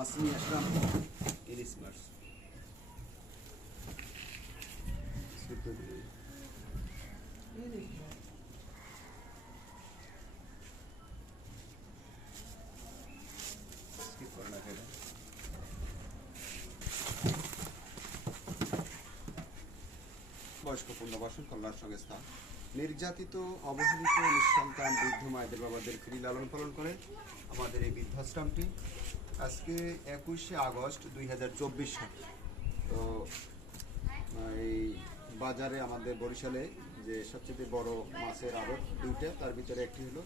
মাছ নিয়ে আসলাম, ইলিশ মাছ। বয়স্ক পুনর্বাসন কল্যাণ সংস্থা নির্যাতিত, অবহেলিত, নিঃসন্তান, বৃদ্ধ মায়েদের বাবাদের ফ্রি লালন পালন করে আমাদের এই বৃদ্ধাশ্রমটি। আজকে 21শে আগস্ট 2024 সাল। তো এই বাজারে আমাদের বরিশালে যে সবচেয়ে বড় মাছের আড়ত দুইটা, তার ভিতরে একটি হলো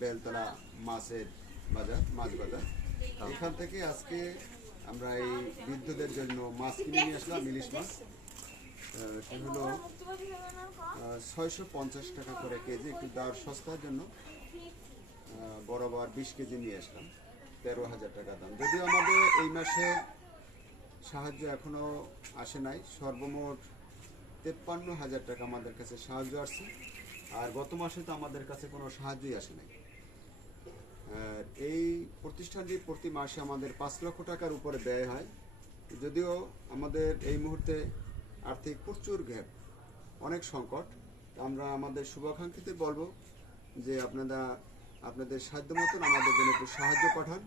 বেলতলা মাছের বাজার, মাছ বাজার। এখান থেকে আজকে আমরা এই বৃদ্ধদের জন্য মাছ কিনে নিয়ে আসলাম, ইলিশ মাছ। সেগুলো 650 টাকা করে কেজি, একটু দর সস্তার জন্য বরাবর 20 কেজি নিয়ে আসলাম, 13,000 টাকা দাম। যদিও আমাদের এই মাসে সাহায্য এখনো আসে নাই, সর্বমোট 53,000 টাকা আমাদের কাছে সাহায্য আসছে। আর গত মাসে তো আমাদের কাছে কোনো সাহায্যই আসে নাই। এই প্রতিষ্ঠানটি প্রতি মাসে আমাদের 5 লক্ষ টাকার উপরে ব্যয় হয়। যদিও আমাদের এই মুহূর্তে আর্থিক প্রচুর গ্যাপ, অনেক সংকট। আমরা আমাদের শুভাকাঙ্ক্ষীদের বলবো যে আপনাদের সাধ্য মতন আমাদের জন্য একটু সাহায্য পাঠান।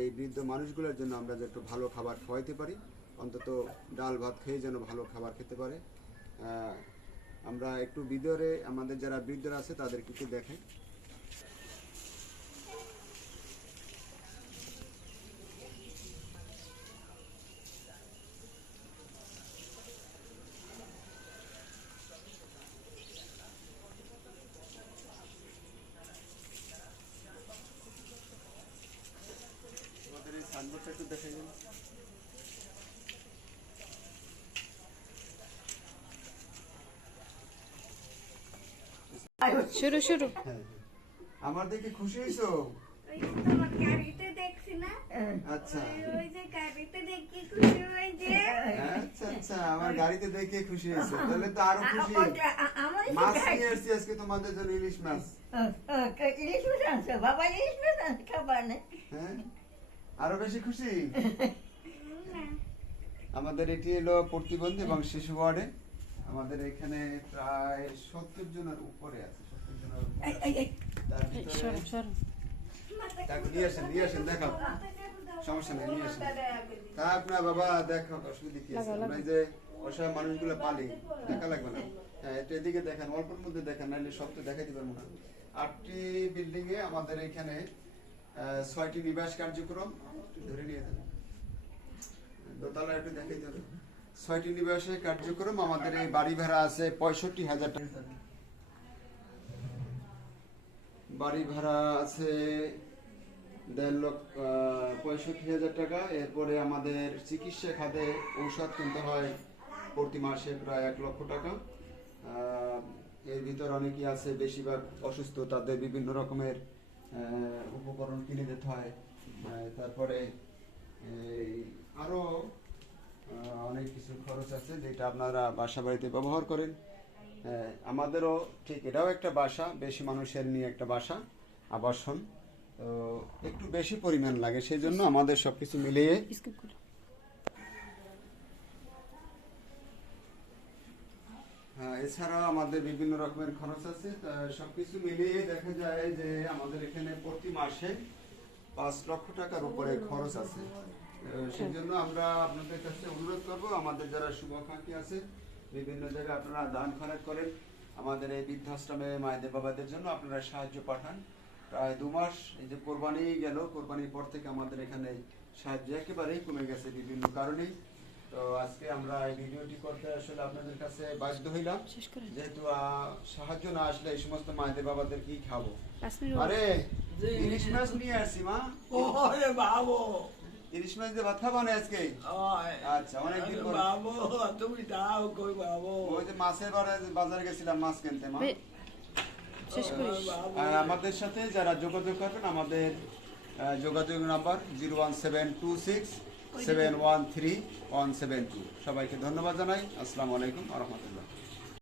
এই বৃদ্ধ মানুষগুলোর জন্য আমরা যে একটু ভালো খাবার খাওয়াইতে পারি, অন্তত ডাল ভাত খেয়ে যেন ভালো খাবার খেতে পারে। আমরা একটু ভিতরে আমাদের যারা বৃদ্ধরা আছে তাদেরকে একটু দেখাই। একটু দেখাই যান। শুরু শুরু। আমার দেখে খুশি হইছো? তোমার গাড়িতে দেখছি না? আচ্ছা ওই যে গাড়িতে দেখি খুশি হয়েছে। আচ্ছা আচ্ছা, আমার গাড়িতে দেখে খুশি হয়েছে, তাহলে তো আরো খুশি। মাছ নিয়ে আসছি আজকে তোমাদের জন্য, ইলিশ মাছ। ইলিশ মাছ আনছো বাবা, ইলিশ মাছ আনছো খাবার নেই? হ্যাঁ, আরো বেশি খুশি। আমাদের এটি হলো প্রতিবন্ধী এবং শিশু ওয়ার্ডে। আমাদের এখানে প্রায় 70 জনের উপরে আছে, 70 জনের উপরে আছে। তাকে নিয়ে আসেন দেখাও, সমস্যা নেই, নিয়ে আসেন। থাক না বাবা, দেখো অসুবিধা কি আছে। আমরা এই যে অসহায় মানুষগুলো পালি, দেখা লাগবে না। হ্যাঁ, এটা এদিকে দেখেন, অল্পের মধ্যে দেখেন, নাহলে সব তো দেখাইতে পারবো না। 8টি বিল্ডিং এ আমাদের এখানে 6টি নিবাস কার্যক্রম। ধরে নিয়ে যান, দোতলা একটু দেখাইতে হবে। 6টি নিবাসের কার্যক্রম। আমাদের এই বাড়ি ভাড়া আছে 65,000 টাকা। বাড়ি ভাড়া আছে 65,000 টাকা। এরপরে আমাদের চিকিৎসা খাতে ঔষধ কিনতে হয় প্রতি মাসে প্রায় 1 লক্ষ টাকা। এর ভিতর অনেকেই আছে বেশিরভাগ অসুস্থ, তাদের বিভিন্ন রকমের উপকরণ কিনে দিতে হয়। তারপরে আরো অনেক কিছু খরচ আছে যেটা আপনারা বাসা বাড়িতে ব্যবহার করেন। আমাদেরও ঠিক এটাও একটা বাসা, বেশি মানুষের নিয়ে একটা বাসা, আবাসন। তো একটু বেশি পরিমাণ লাগে, সেই জন্য আমাদের সবকিছু মিলিয়ে এছাড়াও আমাদের বিভিন্ন রকমের খরচ আছে। সবকিছু মিলিয়ে দেখা যায় যে আমাদের এখানে প্রতি মাসে 5 লক্ষ টাকার উপরে খরচ আছে। সেই জন্য আমরা আপনাদের কাছে অনুরোধ করব, আমাদের যারা শুভাকাঙ্ক্ষী আছে বিভিন্ন জায়গায় আপনারা দান খরচ করেন, আমাদের এই বৃদ্ধাশ্রমে মায়েদের বাবাদের জন্য আপনারা সাহায্য পাঠান। প্রায় 2 মাস, এই যে কোরবানি গেল, কোরবানির পর থেকে আমাদের এখানে সাহায্য একেবারেই কমে গেছে বিভিন্ন কারণেই। তো আজকে আমরা এই ভিডিওটি করতে আসলে আপনাদের কাছে বাধ্য হইলাম, যেহেতু সাহায্য না আসলে এই সমস্ত মায়েদের বাবাদের কি খাবো। আরে ইলিশ মাছ নিয়ে আসছি মা। ওরে বাবু, ইলিশ মাছ দিয়ে ভাত খাবো না আজকে? আচ্ছা, অনেকদিন পর। বাবু তুমি দাও কই বাবু? ওই যে মাছের বাজারে গেছিলাম মাছ কিনতে মা। আমাদের সাথে যারা যোগাযোগ করবেন, আমাদের যোগাযোগ নাম্বার 01726713172। সবাইকে ধন্যবাদ জানাই। আসসালামু আলাইকুম ওয়া রাহমাতুল্লাহ।